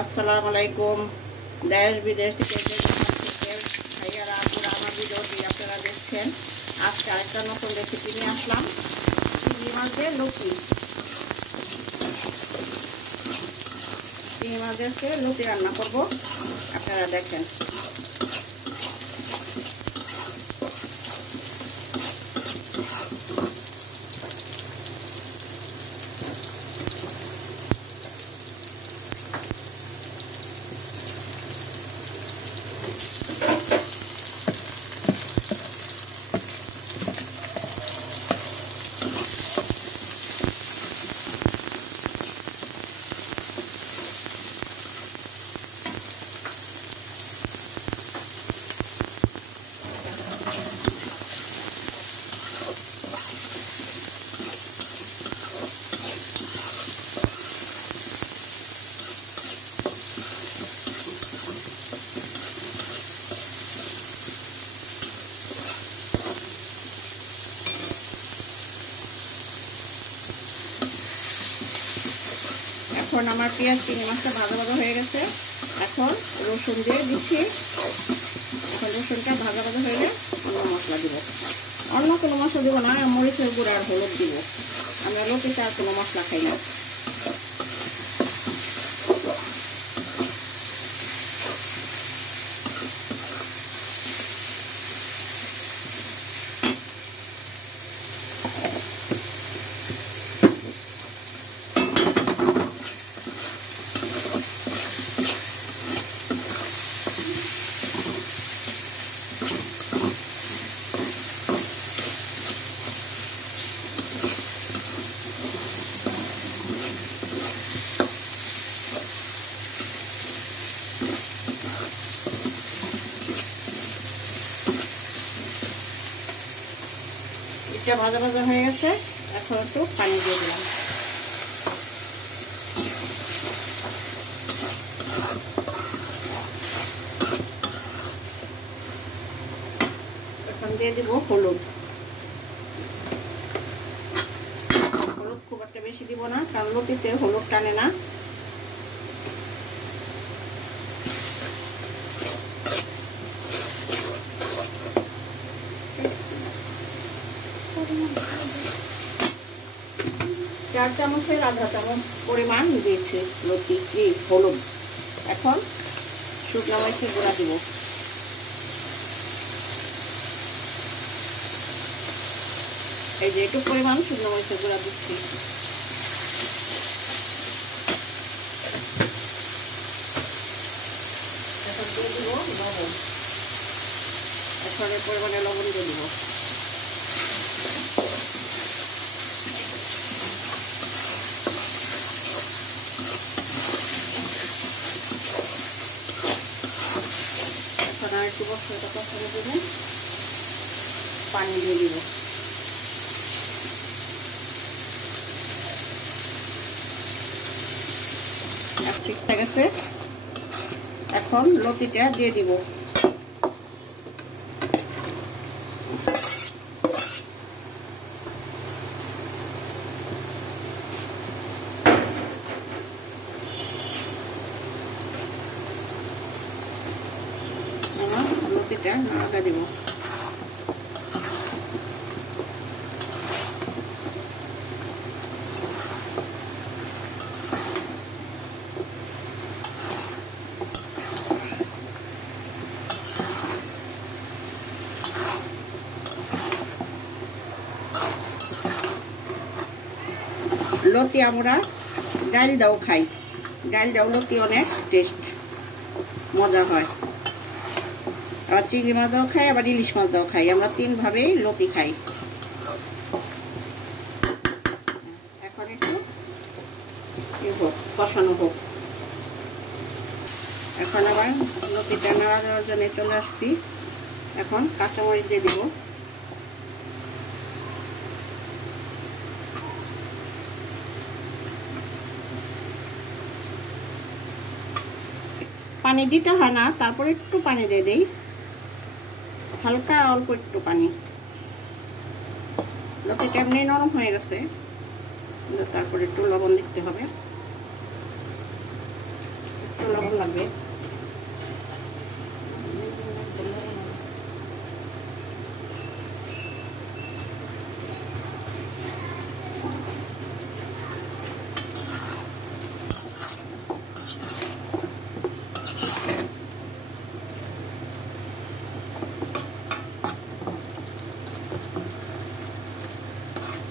আসসালামু আলাইকুম। দেশ বিদেশ থেকে ভাইয়ারা আপুরা আমার ভিডিওটি আপনারা দেখছেন। আজকে আরেকটা নতুন রেসিপি নিয়ে আসলাম, চিংড়ি মাছের লতি। চিংড়ি মাছকে লতি রান্না করব, আপনারা দেখেন। এখন আমার পেঁয়াজ চিংড়ি মাছটা ভাজা ভাজা হয়ে গেছে। এখন রসুন দিয়ে দিচ্ছি। এখন রসুনটা ভাজা ভাজা হয়ে অন্য মশলা দিব। অন্য কোনো মশলা দিব না, মরিচের গুঁড়া আর হলুদ দিব। আমরা লতিতে আর কোনো মশলা খাই না। এটা ভাজা ভাজা হয়ে গেছে। এখন একটু পানি দিয়ে দিলাম। এখন দিয়ে দিব হলুদ। হলুদ খুব একটা বেশি দিব না, কারণ লতিতে হলুদ টানে না। চার চামচের আধা চামচ পরিমাণ দিয়েছি লতি হলুদ। এখন শুকনো মরিচের গুঁড়া দিব। এই যে একটু পরিমাণ শুকনো মরিচের গুঁড়া দিচ্ছি। এখন দিয়ে দিব লবণ। এখন এর পরিমাণে লবণ দিয়ে দিব। আর একটু মশলাটা কষানোর জন্য পানি দিয়ে দিব। ঠিক হয়ে গেছে। এখন লতিটা দিয়ে দিব। লতিটা নাড়া দিব। লতি আমরা ডাল দাও খাই। ডাল দাও লতি অনেক টেস্ট, মজা হয়। আবার চিংড়ি মাছ দাও খাই, আবার ইলিশ মাছ দাও খাই। আমরা তিনভাবেই লতি খাই। এখন একটু কষানো হোক। এখন আবার লতিটা নাড়া দেওয়ার জন্য চলে আসছি। এখন কাঁচামরিচ দিয়ে দিব। পানি দিতে হয় না, তারপরে একটু পানি দিয়ে দিই, হালকা অল্প একটু পানি। লতিটা এমনি নরম হয়ে গেছে, তারপরে একটু লবণ দিতে হবে। হবে।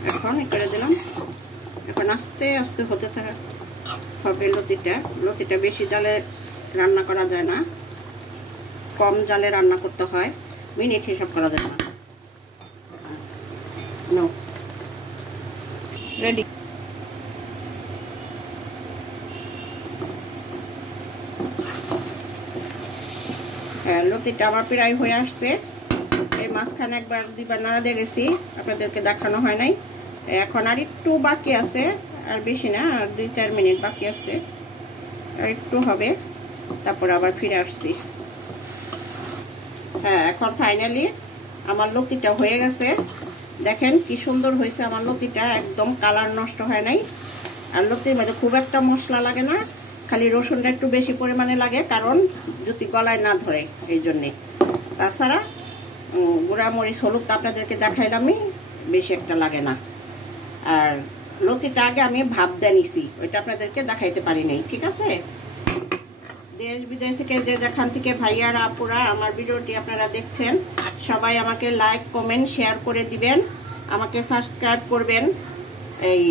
এখন করে দিলাম। এখন আস্তে আস্তে হতে হবে লতিটা বেশি জালে রান্না করা যায় না, কম জালে রান্না করতে হয়, মিনিট হিসাব করা যায় না। রেডি। হ্যাঁ, লতিটা আমার প্রায় হয়ে আসছে। এই মাঝখানে একবার দুইবার নাড়া দিয়ে গেছি, আপনাদেরকে দেখানো হয় নাই। এখন আর একটু বাকি আছে, আর বেশি না, আর 2-4 মিনিট বাকি আছে, আর একটু হবে, তারপর আবার ফিরে আসছি। হ্যাঁ, এখন ফাইনালি আমার লতিটা হয়ে গেছে। দেখেন কি সুন্দর হয়েছে আমার লতিটা, একদম কালার নষ্ট হয় নাই। আর লতির মধ্যে খুব একটা মশলা লাগে না, খালি রসুনটা একটু বেশি পরিমাণে লাগে, কারণ যদি গলায় না ধরে এই জন্যে। তাছাড়া গুঁড়া মরিচ হলুদ তো আপনাদেরকে দেখাইলামই, বেশি একটা লাগে না। আর লতিটা আগে আমি ভাপ দিয়ে নিছি, ওইটা আপনাদেরকে দেখাইতে পারি নাই, ঠিক আছে। দেশ বিদেশ থেকে যেখান থেকে ভাইয়ারা আপুরা আমার ভিডিওটি আপনারা দেখছেন, সবাই আমাকে লাইক কমেন্ট শেয়ার করে দিবেন, আমাকে সাবস্ক্রাইব করবেন। এই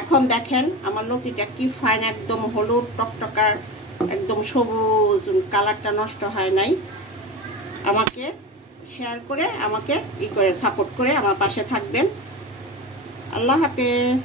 এখন দেখেন আমার লতিটা কি ফাইন, একদম হলুদ টকটকার, একদম সবুজ, কালারটা নষ্ট হয় নাই। আমাকে শেয়ার করে, আমাকে সাপোর্ট করে আমার পাশে থাকবেন। আল্লাহ হাফেজ।